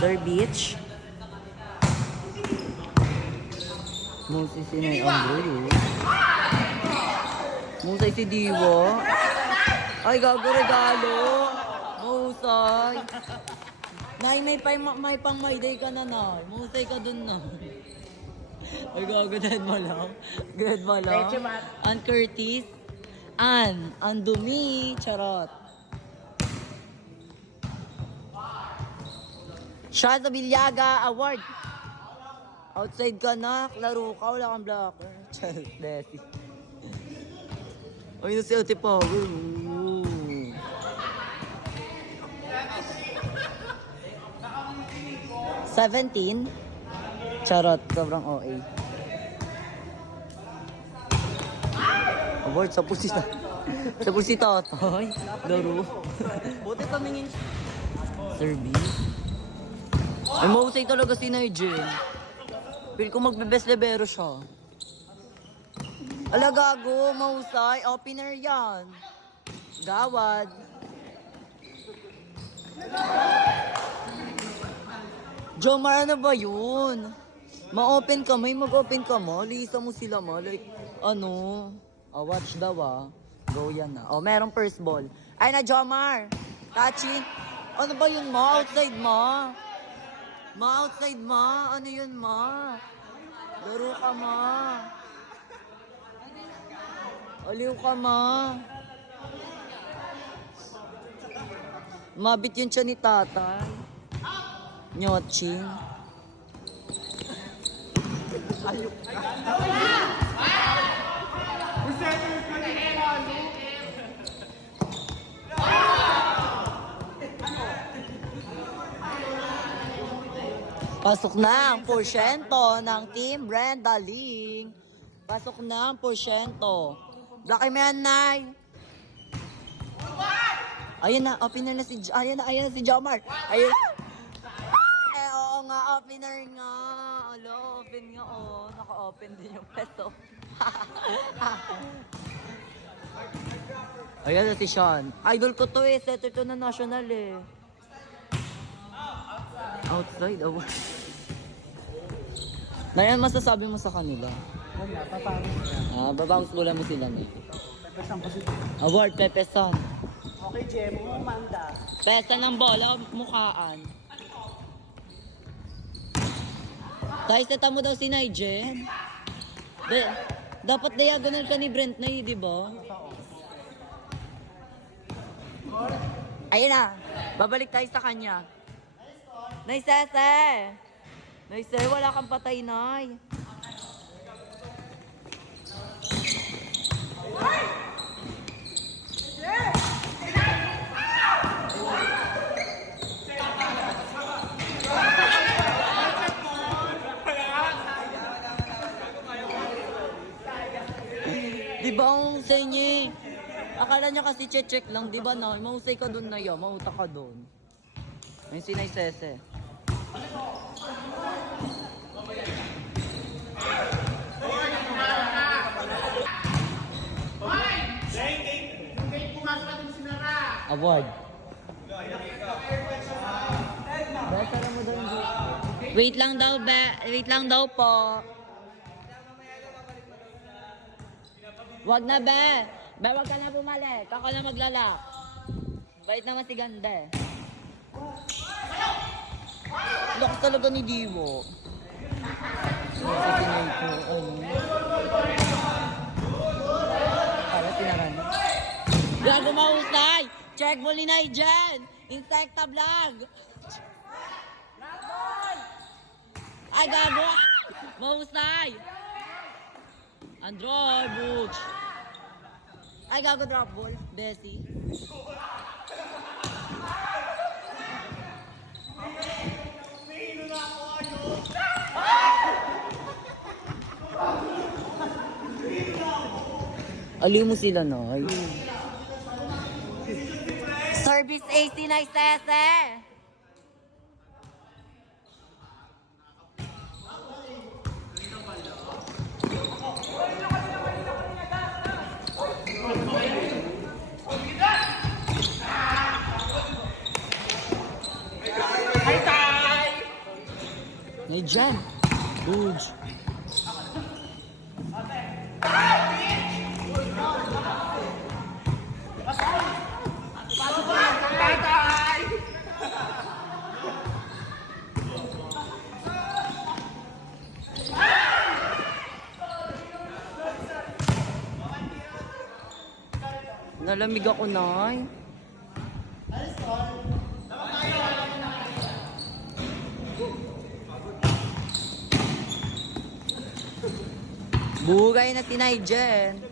Sir Beach. Musay si Nay Andrew. Musay si Diwa. Ay, gago regalo. Musay. Nay, may pang my day ka na, Nay. Musay ka dun na. Ay, gago, grade mo lang. Grade mo lang. Ann Curtis. Ang dumi. Charot. Shaza Bilyaga Award. Outside ka na, laro ka, wala kang blocker. Desi. Ay, na si Ate Power. 17. Charot, sobrang OA. Award sa pusita. Sa pusita, tay. Laro. Buti kamingin. Service. Ay, mahusay talaga si Nigel. Feel ko magbe-best libero siya. Ala, gago, mahusay. Opener yan. Gawad. Jomar, ano ba yun? Ma-open ka, may mag-open ka mo. Lisa mo sila mo. Like, ano? Watch daw Go yan na. Merong first ball. Ay na, Jomar. Touching. Ano ba yun mo? Outside mo? Ma-outside ma. Ano yun ma? Laro ka ma. Aliw ka ma. Mabit yun siya ni tatay. Nyoching. Aliw ka. Pasok na ang porsyento ng Team Brenda Ling. Pasok na ang porsyento. Blacky Man, Nay. Ayun na, opener na si Jomar. Ayun. Oo nga, opener nga. Alo, open nga, Naka-open din yung peso. Ayun na si Sean. Idol ko to setter to na national Outside, Ngayon, masasabi mo sa kanila? Wala, papangit. Babounce bola mo sila, Nay. Pepesan ko si... Award, pepesan. Okay, Jemo, Manda. Pesa ng bola, mukhaan. Tay, seta mo daw si Nigel. Dapat diagonal ka ni Brent na di ba? Ayun na, babalik tayo sa kanya. Nay, Sese! Nay, Sese, wala kang patay, Nay. Di ba ang husay niya? Akala niya kasi check lang, di ba na? Mahusay ka dun na yun, mahuta ka dun. Ayun si Nay Sese. Award. Wait lang daw, wait lang daw po. Wag na, be. Wag ka na bumalik. Ako na maglalak. Bait naman si Ganda Lakas talaga ni Diwo. Sinasinay ko, Para sinaran. Gago mahusay! Check mo ni Nigel! Insecta vlog! Ay, gago! Mahusay! Android, Butch! Ay, gago drop ball. Desi. Aliw mo sila, Nay. Service AC na Sese. Hi, Tay! May dyan. Huge. Nalamig ako, Nay. Bugay na tinay dyan.